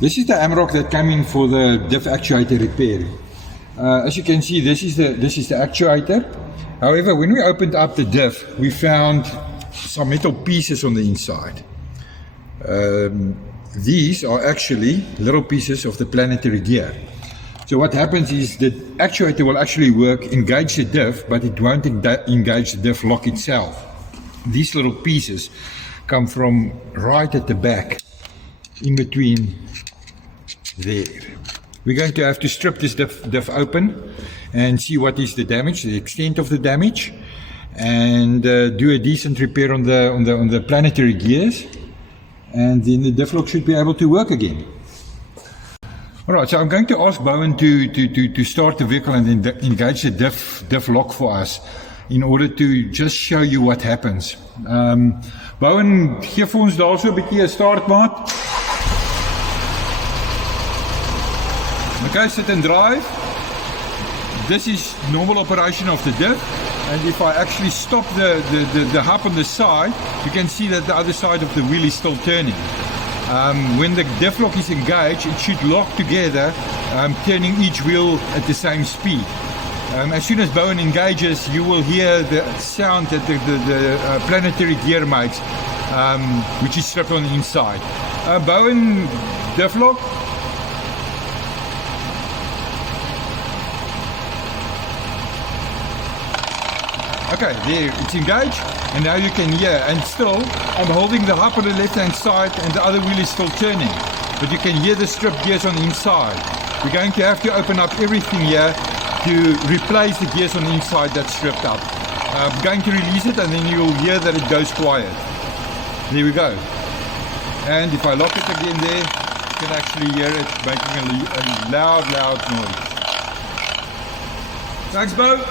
This is the Amarok that came in for the Diff actuator repair. As you can see, this is the actuator. However, when we opened up the Diff, we found some metal pieces on the inside. These are actually little pieces of the planetary gear. So what happens is the actuator will actually work, engage the Diff, but it won't engage the Diff lock itself. These little pieces come from right at the back, in between there. We're going to have to strip this diff open and see what is the damage, the extent of the damage, and do a decent repair on the planetary gears, and then the diff lock should be able to work again. Alright, so I'm going to ask Bowen to start the vehicle and then engage the diff lock for us in order to just show you what happens. Bowen, gee vir ons daar so 'n bietjie 'n startmaat. Okay, sit and drive. This is normal operation of the diff, and if I actually stop the hub on the side, you can see that the other side of the wheel is still turning. When the diff lock is engaged, it should lock together, turning each wheel at the same speed. As soon as Bowen engages, you will hear the sound that the planetary gear makes, which is stripped on the inside. Bowen, diff lock. Okay, there, it's engaged, and now you can hear, and still, I'm holding the hub on the left-hand side, and the other wheel is still turning. But you can hear the stripped gears on the inside. We're going to have to open up everything here to replace the gears on the inside that's stripped up. I'm going to release it, and then you'll hear that it goes quiet. There we go. And if I lock it again there, you can actually hear it making a loud noise. Thanks, Bo.